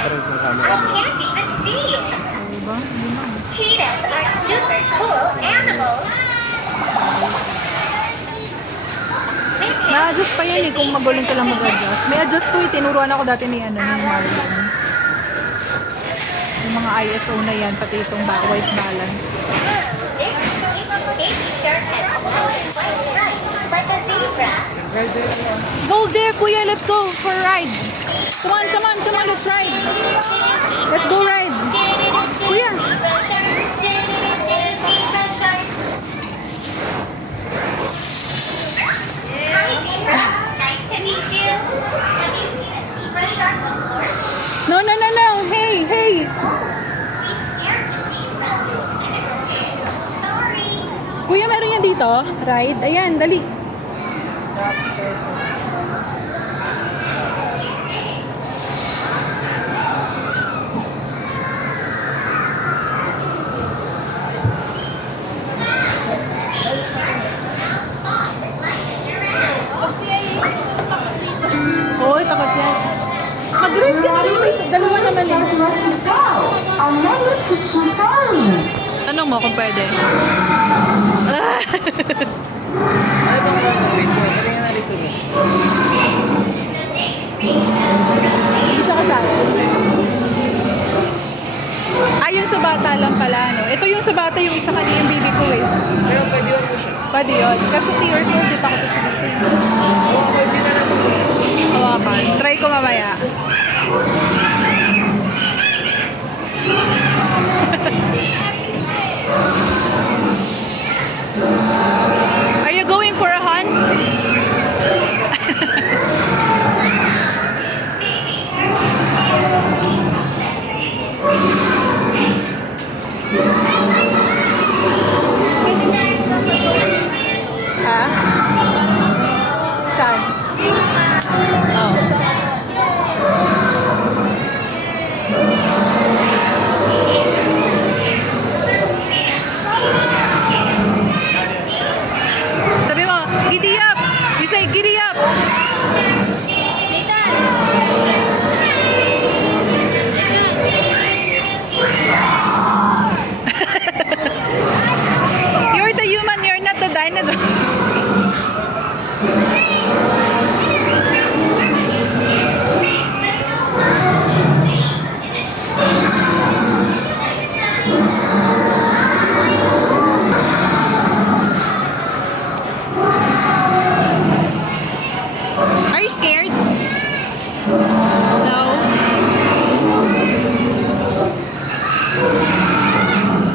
reference ng camera. Can't even see it. Diba? Hindi na. Cheetahs are super cool animals. Na-adjust pa yan eh kung maguling ka lang mag-adjust. May adjust to eh. Tinuruan ako dati ni Marlon. Yung mga ISO na yan, pati itong white balance. This baby shark has a white stripe, like a zebra. Go there, Kuya. Let's go for a ride. Come on, come on, come on. Let's ride. Let's go ride. Kuya. Nice to meet you. Have you seen a zebra shark before? No, no, no, no. Hey, hey. He's scared to zebras. Sorry. Kuya, meron yan dito. Ride. Ayan, dali. Hoy, takot yan. Mag-ride ka na rin. Dalawa naman eh. Tanong mo kung pwede. Ano bang resort? Ano yung resort? Hindi siya kasama. Ay, yung sa bata lang pala, no? Ito yung sa bata, yung isa kanina yung baby ko eh. Pero pwede yun mo siya. Pwede yun. Kasi 2 years old, di pa ako sa dito. Oo, ako hindi na natin. Hawakan. Try ko mamaya. Are you going for a hunt? Ha? Saan? Oh. Sabi mo, giddy up! You say, giddy up! You're the human, you're not the dinosaur. Are you scared? No.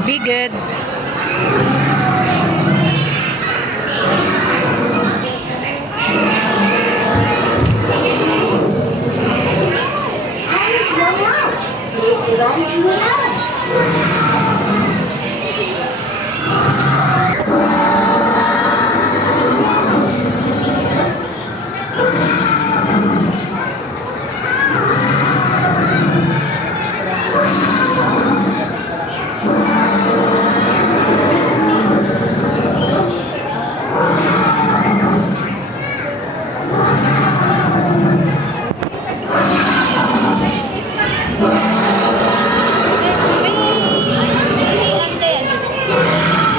Be good.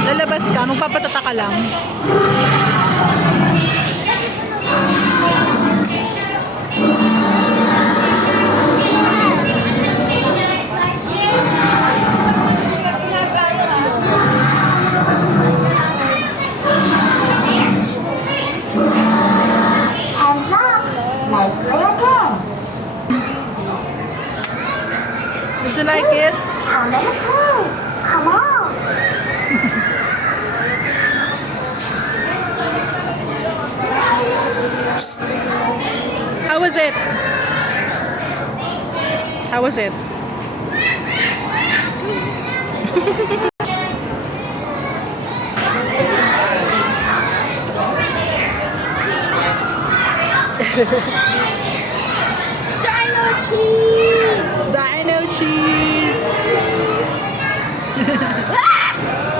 Lalabas ka, magpapatata ka lang. Hands up. Let's play again. Did you like it? How many play? Come on. How was it? How was it? Dino cheese. Dino cheese! Ah!